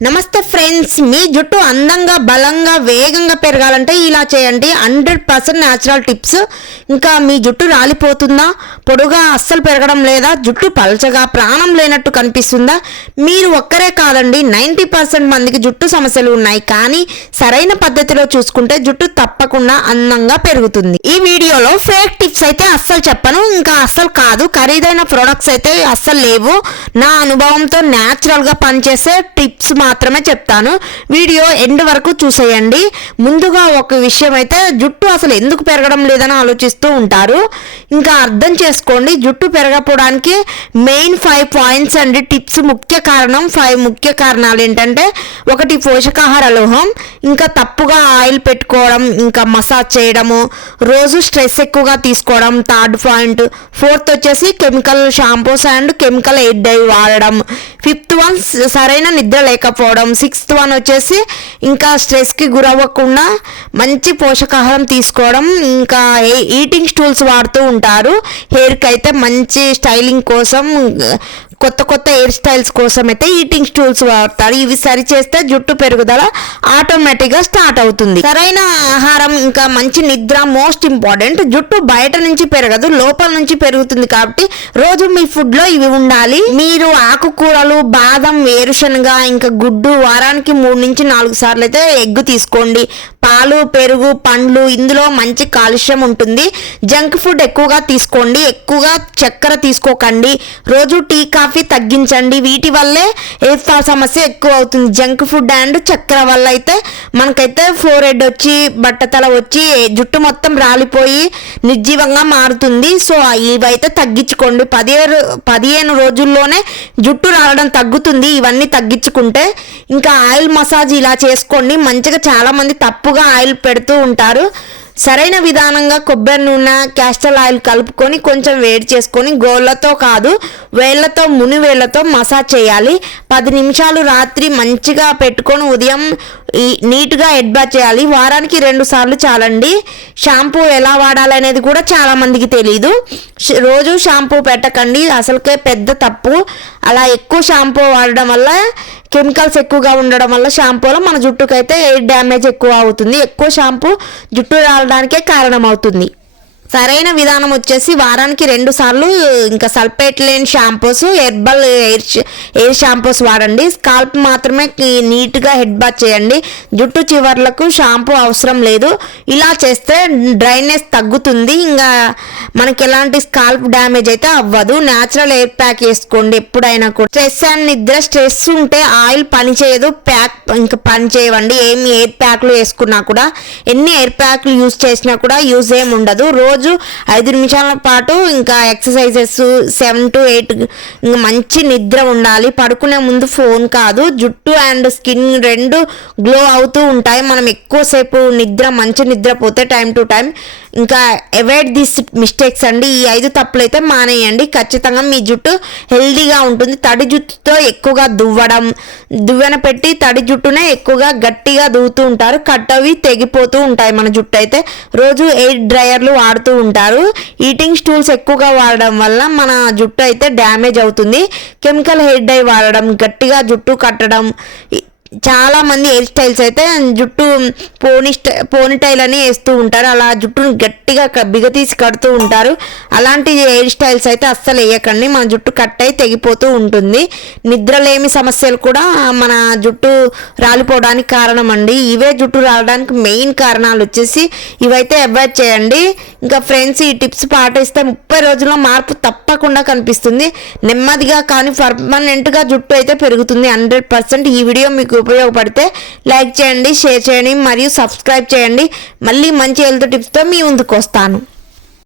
నమస్తే ఫ్రెండ్స్ మీ జుట్టు అందంగా బలంగా వేగంగా పెరగాలంటే ఇలా చేయండి. హండ్రెడ్ పర్సెంట్ న్యాచురల్ టిప్స్ ఇంకా మీ జుట్టు రాలిపోతుందా? పొడుగా అస్సలు పెరగడం లేదా? జుట్టు పలచగా ప్రాణం లేనట్టు కనిపిస్తుందా? మీరు ఒక్కరే కాదండి నైంటీ పర్సెంట్ మందికి జుట్టు సమస్యలు ఉన్నాయి. కానీ సరైన పద్ధతిలో చూసుకుంటే జుట్టు తప్పకుండా అందంగా పెరుగుతుంది. ఈ వీడియోలో ఫేక్ టిప్స్ అయితే అస్సలు చెప్పను ఇంకా అస్సలు కాదు. ఖరీదైన ప్రొడక్ట్స్ అయితే అస్సలు లేవు. నా అనుభవంతో న్యాచురల్గా పనిచేసే టిప్స్ మాత్రమే చెప్తాను. వీడియో ఎండ్ వరకు చూసేయండి. ముందుగా ఒక విషయం అయితే జుట్టు అసలు ఎందుకు పెరగడం లేదని ఆలోచిస్తూ ఉంటారు. ఇంకా అర్థం చేసుకోండి. జుట్టు పెరగపోవడానికి మెయిన్ ఫైవ్ పాయింట్స్ అండి టిప్స్ ముఖ్య కారణం ఫైవ్ ముఖ్య కారణాలు ఏంటంటే ఒకటి పోషకాహార లోహం ఇంకా తప్పుగా ఆయిల్ పెట్టుకోవడం ఇంకా మసాజ్ చేయడము రోజు స్ట్రెస్ ఎక్కువగా తీసుకోవడం థర్డ్ పాయింట్. ఫోర్త్ వచ్చేసి chemical shampoos and chemical hair dye వాడడం. ఫిఫ్త్ వన్ సరైన నిద్ర పోవడం. సిక్స్త్ వన్ వచ్చేసి ఇంకా స్ట్రెస్కి గురవ్వకుండా మంచి పోషకాహారం తీసుకోవడం. ఇంకా ఈటింగ్ స్టూల్స్ వాడుతూ ఉంటారు. హెయిర్కి అయితే మంచి స్టైలింగ్ కోసం కొత్త కొత్త హెయిర్ స్టైల్స్ కోసం అయితే ఈటింగ్ స్టూల్స్ వాడతారు. ఇవి సరి చేస్తే జుట్టు పెరుగుదల ఆటోమేటిక్గా స్టార్ట్ అవుతుంది. సరైన ఆహారం ఇంకా మంచి నిద్ర మోస్ట్ ఇంపార్టెంట్ జుట్టు బయట నుంచి పెరగదు లోపల నుంచి పెరుగుతుంది కాబట్టి రోజు మీ ఫుడ్లో ఇవి ఉండాలి. మీరు ఆకుకూరలు బాదం వేరుశనగ ఇంకా గుడ్డు వారానికి మూడు నుంచి నాలుగు సార్లు అయితే ఎగ్గు తీసుకోండి. పాలు పెరుగు పండ్లు ఇందులో మంచి కాలుష్యం ఉంటుంది. జంక్ ఫుడ్ ఎక్కువగా తీసుకోండి. ఎక్కువగా చక్కెర తీసుకోకండి. రోజు టీ కాఫీ తగ్గించండి. వీటి వల్లే హెయిర్ ఫాల్ సమస్య ఎక్కువ అవుతుంది. జంక్ ఫుడ్ అండ్ చక్కెర వల్ల అయితే మనకైతే ఫోర్ హెడ్ వచ్చి బట్టతల వచ్చి జుట్టు మొత్తం రాలిపోయి నిర్జీవంగా మారుతుంది. సో ఇవైతే తగ్గించుకోండి. పదిహేను పదిహేను రోజుల్లోనే జుట్టు రాలడం తగ్గుతుంది. ఇవన్నీ తగ్గించుకుంటే ఇంకా ఆయిల్ మసాజ్ ఇలా చేసుకోండి. మంచిగా చాలామంది తప్పుగా ఆయిల్ పెడుతూ ఉంటారు. సరైన విధానంగా కొబ్బరి నూనె క్యాస్టర్ ఆయిల్ కలుపుకొని కొంచెం వేడి చేసుకొని గోళ్ళతో కాదు వేళ్ళతో మునివేళ్ళతో మసాజ్ చేయాలి. పది నిమిషాలు రాత్రి మంచిగా పెట్టుకొని ఉదయం నీట్గా ఎడ్బా చేయాలి. వారానికి రెండు సార్లు చాలండి. షాంపూ ఎలా వాడాలనేది కూడా చాలా మందికి తెలియదు రోజు షాంపూ పెట్టకండి. అసలుకే పెద్ద తప్పు. అలా ఎక్కువ షాంపూ వాడడం వల్ల కెమికల్స్ ఎక్కువగా ఉండడం వల్ల షాంపూలో మన జుట్టుకైతే ఎయిర్ డ్యామేజ్ ఎక్కువ అవుతుంది. ఎక్కువ షాంపూ జుట్టు రావడానికే కారణం అవుతుంది సరైన విధానం వచ్చేసి వారానికి రెండు సార్లు ఇంకా సల్ఫేట్ లేని shampoos herbal hair hair shampoos వాడండి. స్కాల్ప్ మాత్రమే నీట్గా హెడ్ బాత్ చేయండి. జుట్టు చివర్లకు షాంపూ అవసరం లేదు. ఇలా చేస్తే డ్రైనెస్ తగ్గుతుంది. ఇంకా మనకి ఎలాంటి స్కాల్ప్ డ్యామేజ్ అయితే అవ్వదు. న్యాచురల్ ఎయిర్ ప్యాక్ వేసుకోండి ఎప్పుడైనా కూడా. స్ట్రెస్ అండ్ నిద్ర స్ట్రెస్ ఉంటే ఆయిల్ పని చేయదు. ప్యాక్ ఇంకా పని చేయవండి. ఏమి ఎయిర్ ప్యాక్లు వేసుకున్నా కూడా ఎన్ని ఎయిర్ ప్యాక్లు యూజ్ చేసినా కూడా యూజ్ ఏమి ఉండదు. రోజు ఐదు నిమిషాల పాటు ఇంకా ఎక్సర్సైజెస్ సెవెన్ టు ఎయిట్ ఇంకా మంచి నిద్ర ఉండాలి. పడుకునే ముందు ఫోన్ కాదు. జుట్టు అండ్ స్కిన్ రెండు గ్లో అవుతూ ఉంటాయి. మనం ఎక్కువసేపు నిద్ర మంచి నిద్ర పోతే టైం టు టైం ఇంకా అవాయిడ్ దిస్ మిస్టేక్స్ అండి. ఈ ఐదు తప్పులు అయితే మానేయండి. ఖచ్చితంగా మీ జుట్టు హెల్దీగా ఉంటుంది. తడి జుట్టుతో ఎక్కువగా దువ్వడం దువ్వెన పెట్టి తడి జుట్టునే ఎక్కువగా గట్టిగా దువ్వుతూ ఉంటారు. కట్ అవి తెగిపోతూ ఉంటాయి మన జుట్టు అయితే రోజు ఎయిర్ డ్రయర్లు వాడుతూ ఉంటారు. ఈటింగ్ స్టూల్స్ ఎక్కువగా వాడడం వల్ల మన జుట్టు అయితే డ్యామేజ్ అవుతుంది. కెమికల్ హెయిర్ డై వాడడం గట్టిగా జుట్టు కట్టడం చాలామంది చాలా మంది హెయిర్ స్టైల్స్ అయితే జుట్టు పోనీ స్ట పోనీ టైల్ అని వేస్తూ ఉంటారు. అలా జుట్టును గట్టిగా క- బిగతీసి కడుతూ ఉంటారు. అలాంటి హెయిర్ స్టైల్స్ అయితే అస్సలు వేయకండి. మన జుట్టు కట్ అయి తెగిపోతూ ఉంటుంది. నిద్రలేమి సమస్యలు కూడా మన జుట్టు రాలిపోవడానికి కారణం అండి. ఇవే జుట్టు రావడానికి మెయిన్ కారణాలు వచ్చేసి ఇవైతే అవాయిడ్ చేయండి. ఇంకా ఫ్రెండ్స్ ఈ టిప్స్ పాటిస్తే ముప్పై రోజుల్లో మార్పు తప్పకుండా కనిపిస్తుంది. నెమ్మదిగా కానీ పర్మనెంట్గా జుట్టు అయితే పెరుగుతుంది హండ్రెడ్ పర్సెంట్. ఈ వీడియో మీకు ఉపయోగపడితే లైక్ చేయండి షేర్ చేయండి మరియు సబ్స్క్రైబ్ చేయండి. మళ్ళీ మంచి హెల్త్ టిప్స్తో మీ ముందుకు వస్తాను.